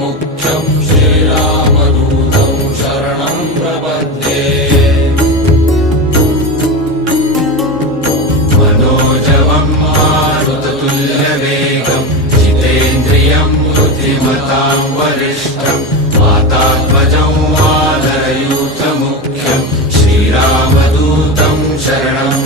मुख्यं श्रीरामदूतं शरणं प्रपद्ये। मनोजवं मारुततुल्यवेगं जितेन्द्रियं बुद्धिमतां वरिष्ठं वातात्मजं वानरयूथमुख्यं श्रीरामदूतं शरणं